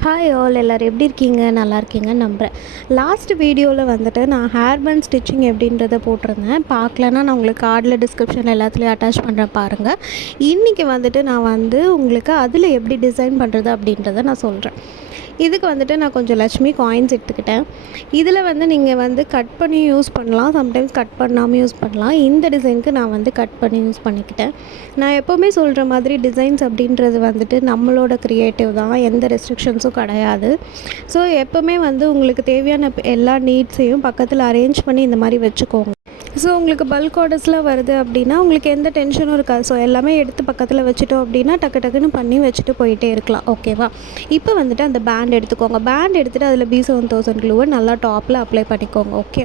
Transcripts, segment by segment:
Hi all, எல்லோரும் எப்படி இருக்கீங்க? நல்லா இருக்கீங்கன்னு நம்புகிறேன். லாஸ்ட் வீடியோவில் வந்துட்டு நான் ஹேர் பேண்ட் ஸ்டிச்சிங் எப்படின்றத போட்டிருந்தேன். பார்க்கலன்னா நான் உங்களுக்கு கார்டில் டிஸ்கிரிப்ஷனில் எல்லாத்துலேயும் அட்டாச் பண்ணுறேன் பாருங்கள். இன்றைக்கி வந்துட்டு நான் உங்களுக்கு அதில் எப்படி டிசைன் பண்ணுறது அப்படின்றத நான் சொல்கிறேன். இதுக்கு வந்துட்டு நான் கொஞ்சம் லக்ஷ்மி காயின்ஸ் எடுத்துக்கிட்டேன். இதில் நீங்கள் கட் பண்ணி யூஸ் பண்ணலாம், சம்டைம்ஸ் கட் பண்ணாமல் யூஸ் பண்ணலாம். இந்த டிசைனுக்கு நான் கட் பண்ணி யூஸ் பண்ணிக்கிட்டேன். நான் எப்போவுமே சொல்கிற மாதிரி டிசைன்ஸ் அப்படின்றது வந்துட்டு நம்மளோட க்ரியேட்டிவ் தான், எந்த ரெஸ்ட்ரிக்ஷன்ஸும் கிடையாது. ஸோ எப்போவுமே உங்களுக்கு தேவையான எல்லா நீட்ஸையும் பக்கத்தில் அரேஞ்ச் பண்ணி இந்த மாதிரி வச்சுக்கோங்க. ஸோ உங்களுக்கு பல்க் ஆர்டர்ஸ்லாம் வருது அப்படின்னா உங்களுக்கு எந்த டென்ஷனும் இருக்காது. ஸோ எல்லாமே எடுத்து பக்கத்தில் வச்சுட்டோம் அப்படின்னா டக்குன்னு பண்ணி வச்சுட்டு போயிட்டே இருக்கலாம். ஓகேவா? இப்போ அந்த பேண்ட் எடுத்துக்கோங்க. பேண்ட் எடுத்துகிட்டு அதில் B7000 க்ளூவை நல்லா டாப்பில் அப்ளை பண்ணிக்கோங்க. ஓகே,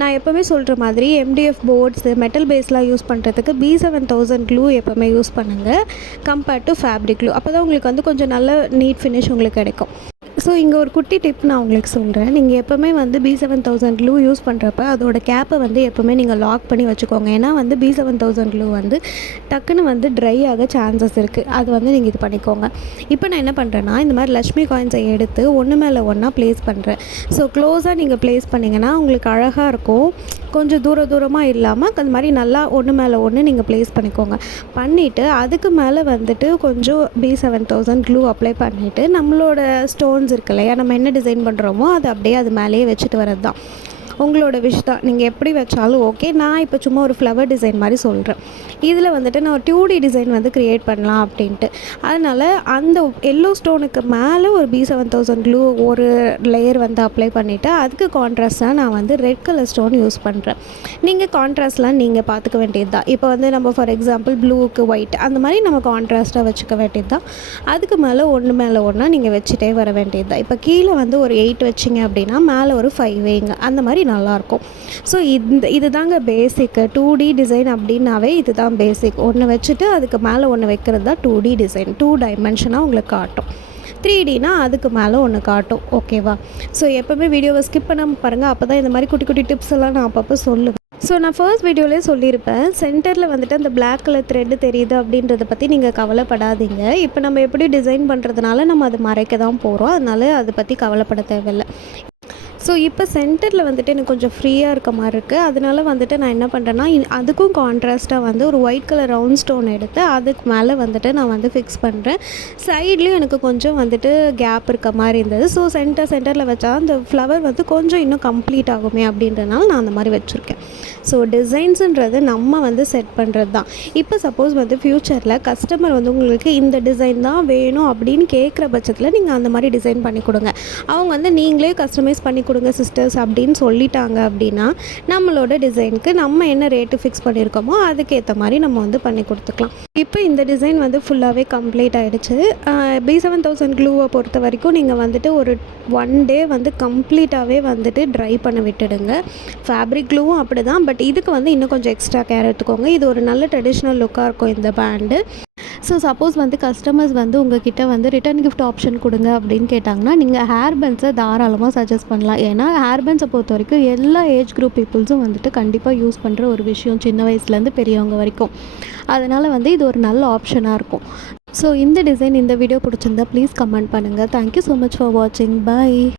நான் எப்போவுமே சொல்கிற மாதிரி MDF போர்ட்ஸு மெட்டல் பேஸ்லாம் யூஸ் பண்ணுறதுக்கு B7000 க்ளூ எப்போவுமே யூஸ் பண்ணுங்கள் கம்பேர்ட் டு ஃபேப்ரிக் க்ளூ. அப்போ தான் உங்களுக்கு கொஞ்சம் நல்ல நீட் ஃபினிஷ் உங்களுக்கு கிடைக்கும். ஸோ இங்கே ஒரு குட்டி டிப் நான் உங்களுக்கு சொல்கிறேன். நீங்கள் எப்போவுமே B7000 க்ளூ யூஸ் பண்ணுறப்ப அதோட கேப்பை எப்போவுமே நீங்கள் லாக் பண்ணி வச்சுக்கோங்க. ஏன்னா B7000 க்ளூ டக்குன்னு ட்ரை ஆக சான்சஸ் இருக்குது. அது நீங்கள் இது பண்ணிக்கோங்க. இப்போ நான் என்ன பண்ணுறேன்னா இந்த மாதிரி லக்ஷ்மி காயின்ஸை எடுத்து ஒன்று மேலே ஒன்றா ப்ளேஸ் பண்ணுறேன். ஸோ க்ளோஸாக நீங்கள் ப்ளேஸ் பண்ணிங்கன்னா உங்களுக்கு அழகாக இருக்கும். கொஞ்சம் தூரமாக இல்லாமல் அந்த மாதிரி நல்லா ஒன்று மேலே ஒன்று நீங்கள் ப்ளேஸ் பண்ணிக்கோங்க. பண்ணிவிட்டு அதுக்கு மேலே கொஞ்சம் B7000 க்ளூ அப்ளை பண்ணிவிட்டு நம்மளோட ஸ்டோன்ஸ் இருக்கு இல்லையா, நம்ம என்ன டிசைன் பண்ணுறோமோ அது அப்படியே அது மேலேயே வச்சுட்டு வரது தான். உங்களோட விஷ் தான், நீங்கள் எப்படி வச்சாலும் ஓகே. நான் இப்போ சும்மா ஒரு ஃப்ளவர் டிசைன் மாதிரி சொல்கிறேன். இதில் நான் ஒரு 2D டிசைன் க்ரியேட் பண்ணலாம் அப்படின்ட்டு. அதனால் அந்த எல்லோ ஸ்டோனுக்கு மேலே ஒரு B7000 க்ளூ ஒரு லேயர் அப்ளை பண்ணிவிட்டு அதுக்கு கான்ட்ராஸ்ட்டாக நான் ரெட் கலர் ஸ்டோன் யூஸ் பண்ணுறேன். நீங்கள் கான்ட்ராஸ்ட்லாம் நீங்கள் பார்த்துக்க வேண்டியது தான். இப்போ நம்ம ஃபார் எக்ஸாம்பிள் ப்ளூவுக்கு ஒயிட் அந்த மாதிரி நம்ம கான்ட்ராஸ்ட்டாக வச்சுக்க வேண்டியது தான். அதுக்கு மேலே ஒன்றா நீங்கள் வச்சுட்டே வர வேண்டியது தான். இப்போ கீழே ஒரு 8 வச்சிங்க அப்படின்னா மேலே ஒரு 5 வைங்க. அந்த மாதிரி நல்லாயிருக்கும். ஸோ இது தாங்க பேசிக்கு. 2D டிசைன் அப்படின்னாவே இது தான் பேசிக். ஒன்று வச்சுட்டு அதுக்கு மேலே ஒன்று வைக்கிறது தான் 2D டிசைன். 2 டைமென்ஷனாக உங்களுக்கு காட்டும். 3Dனா அதுக்கு மேலே ஒன்று காட்டும். ஓகேவா? ஸோ எப்போவுமே வீடியோவை ஸ்கிப் பண்ணாமல் பாருங்கள். அப்போ தான் இந்த மாதிரி குட்டி குட்டி டிப்ஸ் எல்லாம் நான் அப்பப்போ சொல்லுவேன். ஸோ நான் ஃபர்ஸ்ட் வீடியோலேயே சொல்லியிருப்பேன், சென்டரில் அந்த பிளாக் கலர் த்ரெட்டு தெரியுது அப்படின்றத பற்றி நீங்கள் கவலைப்படாதீங்க. இப்போ நம்ம எப்படி டிசைன் பண்ணுறதுனால நம்ம அதை மறைக்க தான் போகிறோம். அதனால் அதை பற்றி கவலைப்பட தேவையில்லை. ஸோ இப்போ சென்டரில் எனக்கு கொஞ்சம் ஃப்ரீயாக இருக்க மாதிரி இருக்குது. அதனால நான் என்ன பண்ணுறேன்னா அதுக்கும் கான்ட்ராஸ்ட்டாக ஒரு ஒயிட் கலர் ரவுண்ட் ஸ்டோன் எடுத்து அதுக்கு மேலே நான் ஃபிக்ஸ் பண்ணுறேன். சைட்லேயும் எனக்கு கொஞ்சம் கேப் இருக்க மாதிரி இருந்தது. ஸோ சென்டரில் வச்சா அந்த ஃப்ளவர் கொஞ்சம் இன்னும் கம்ப்ளீட் ஆகுமே அப்படின்றனால நான் அந்த மாதிரி வச்சுருக்கேன். ஸோ டிசைன்ஸுன்றது நம்ம செட் பண்ணுறது தான். இப்போ சப்போஸ் ஃப்யூச்சரில் கஸ்டமர் உங்களுக்கு இந்த டிசைன் தான் வேணும் அப்படின்னு கேட்குற பட்சத்தில் நீங்கள் அந்த மாதிரி டிசைன் பண்ணி கொடுங்க. அவங்க நீங்களே கஸ்டமைஸ் பண்ணி கொடுங்க சிஸ்டர்ஸ் அப்படின்னு சொல்லிட்டாங்க அப்படின்னா நம்மளோட டிசைனுக்கு நம்ம என்ன ரேட்டு ஃபிக்ஸ் பண்ணியிருக்கோமோ அதுக்கேற்ற மாதிரி நம்ம பண்ணி கொடுத்துக்கலாம். இப்போ இந்த டிசைன் ஃபுல்லாகவே கம்ப்ளீட் ஆகிடுச்சு. B7000 க்ளூவை பொறுத்த வரைக்கும் நீங்கள் ஒரு 1 டே கம்ப்ளீட்டாகவே ட்ரை பண்ண விட்டுடுங்க. ஃபேப்ரிக் க்ளூவும் அப்படி தான். பட் இதுக்கு இன்னும் கொஞ்சம் எக்ஸ்ட்ரா கேர் எடுத்துக்கோங்க. இது ஒரு நல்ல ட்ரெடிஷ்னல் லுக்காக இருக்கும் இந்த பேண்டு. ஸோ சப்போஸ் கஸ்டமர்ஸ் உங்ககிட்ட ரிட்டர்ன் கிஃப்ட் ஆப்ஷன் கொடுங்க அப்படின்னு கேட்டாங்கன்னா நீங்கள் ஹேர் பேண்ட்ஸை தாராளமாக சஜஸ்ட் பண்ணலாம். ஏன்னா ஹேர் பேண்ட்ஸை பொறுத்த வரைக்கும் எல்லா ஏஜ் குரூப் பீப்புள்ஸும் கண்டிப்பாக யூஸ் பண்ணுற ஒரு விஷயம், சின்ன வயசுலேருந்து பெரியவங்க வரைக்கும். அதனால் இது ஒரு நல்ல ஆப்ஷனாக இருக்கும். ஸோ இந்த டிசைன் இந்த வீடியோ பிடிச்சிருந்தா ப்ளீஸ் கமெண்ட் பண்ணுங்கள். தேங்க்யூ ஸோ மச் ஃபார் வாட்சிங். பை.